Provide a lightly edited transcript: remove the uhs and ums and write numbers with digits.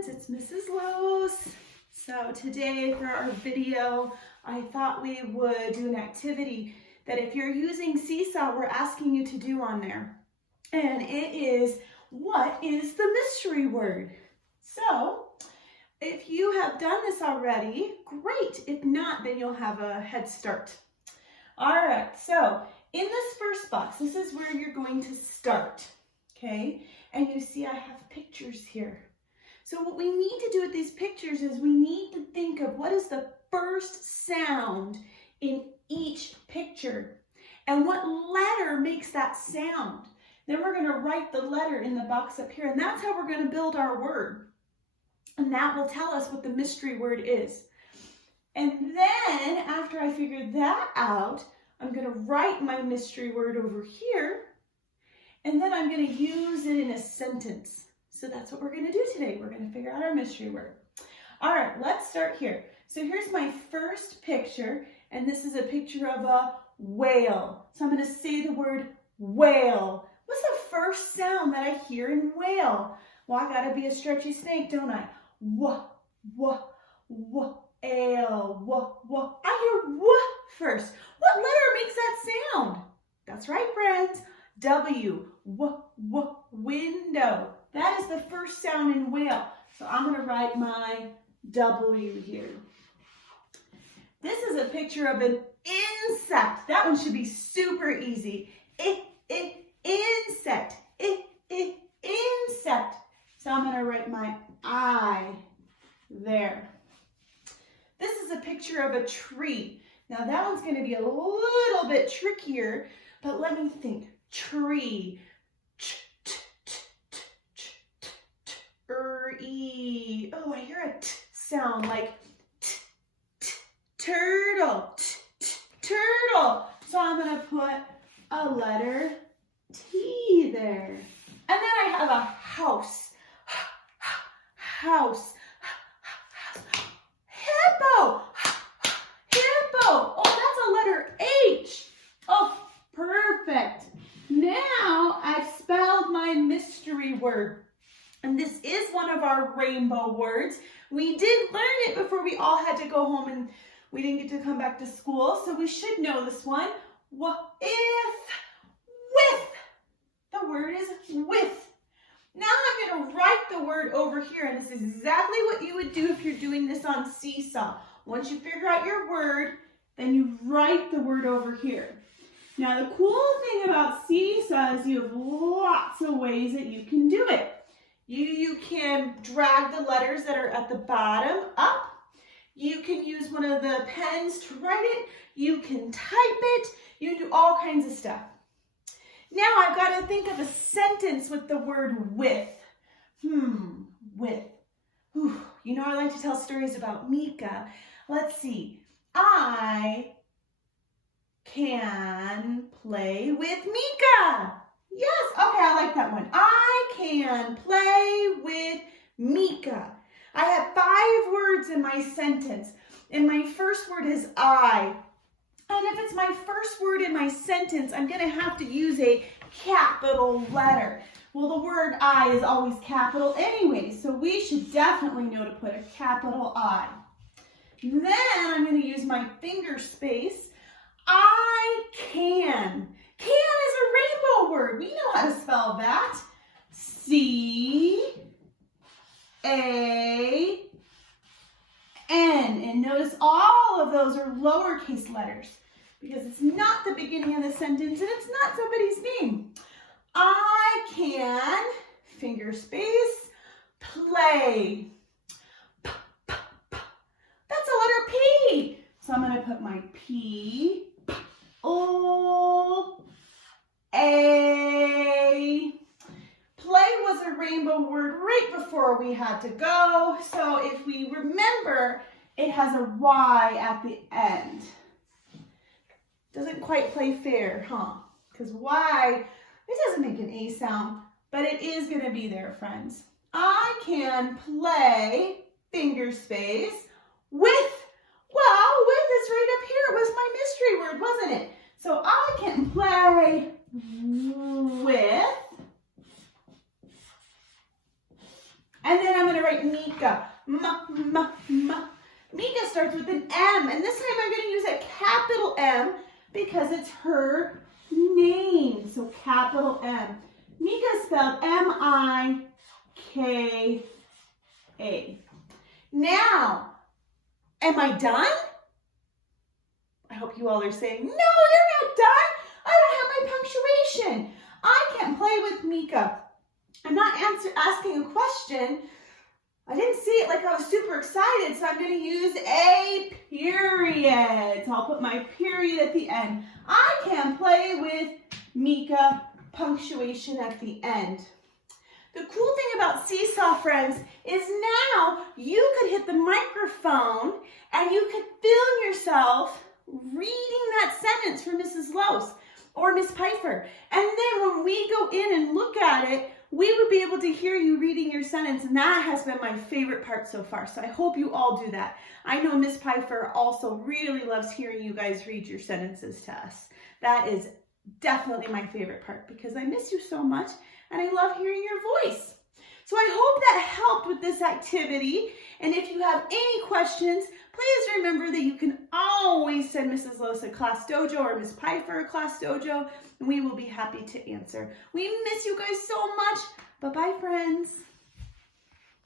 friends, it's Mrs. Lowe's. So today for our video, I thought we would do an activity that if you're using Seesaw, we're asking you to do on there. And it is, what is the mystery word? So if you have done this already, great. If not, then you'll have a head start. All right, so in this first box, this is where you're going to start, okay? And you see I have pictures here. So what we need to do with these pictures is we need to think of what is the first sound in each picture and what letter makes that sound. Then we're going to write the letter in the box up here, and that's how we're going to build our word. And that will tell us what the mystery word is. And then after I figure that out, I'm going to write my mystery word over here, and then I'm going to use it in a sentence. So that's what we're going to do today. We're going to figure out our mystery word. All right, let's start here. So here's my first picture, and this is a picture of a whale. So I'm going to say the word whale. What's the first sound that I hear in whale? Well, I got to be a stretchy snake, don't I? Wah, wah, wah, ale, wah, wah. I hear wah first. What letter makes that sound? That's right, friends. W, wah, wah, window. That is the first sound in whale. So I'm going to write my W here. This is a picture of an insect. That one should be super easy. Insect. Insect. So I'm going to write my I there. This is a picture of a tree. Now that one's going to be a little bit trickier, but let me think. Tree. E. Oh, I hear a t sound like t, t, turtle. T, t, turtle. So I'm going to put a letter T there. And then I have a house. House. Hippo. Hippo. Oh, that's a letter H. Oh, perfect. Now I've spelled my mystery word. And this is one of our rainbow words. We did learn it before we all had to go home and we didn't get to come back to school. So we should know this one. With. The word is with. Now I'm going to write the word over here. And this is exactly what you would do if you're doing this on Seesaw. Once you figure out your word, then you write the word over here. Now the cool thing about Seesaw is you have lots of ways that you can do it. You can drag the letters that are at the bottom up. You can use one of the pens to write it. You can type it. You can do all kinds of stuff. Now I've got to think of a sentence with the word with. With. Whew. You know I like to tell stories about Mika. Let's see. I can play with Mika. Yes, okay, I like that one. I can play with Mika. I have 5 words in my sentence, and my first word is I. And if it's my first word in my sentence, I'm going to have to use a capital letter. Well, the word I is always capital anyway, so we should definitely know to put a capital I. Then I'm going to use my finger space. I can. Can is a rainbow word. We know how to spell that. C-A-N. And notice all of those are lowercase letters because it's not the beginning of the sentence and it's not somebody's name. I can, finger space, play. That's a letter P. So I'm going to put my P. A. Play was a rainbow word right before we had to go. So if we remember, it has a Y at the end. Doesn't quite play fair, huh? Because Y, it doesn't make an A sound, but it is going to be there, friends. I can play, finger space, with. Well, with is right up here. It was my mystery word, wasn't it? So I can play with And then I'm gonna write Mika. Mika starts with an M, and this time I'm gonna use a capital M because it's her name. So capital M. Mika is spelled M-I-K-A. Now, am I done? I hope you all are saying, no, you're not done. I don't have my punctuation. I can't play with Mika. I'm not asking a question. I didn't see it like I was super excited, so I'm going to use a period. So I'll put my period at the end. I can play with Mika, punctuation at the end. The cool thing about Seesaw, friends, is now you could hit the microphone and you could film yourself reading that sentence for Mrs. Lose or Miss Piper. And then when we go in and look at it, we would be able to hear you reading your sentence, and that has been my favorite part so far. So I hope you all do that. I know Miss Piper also really loves hearing you guys read your sentences to us. That is definitely my favorite part because I miss you so much and I love hearing your voice. So I hope that helped with this activity. And if you have any questions, please remember that you can always send Mrs. Lose a Class Dojo or Miss Piper a Class Dojo, and we will be happy to answer. We miss you guys so much. Bye-bye, friends.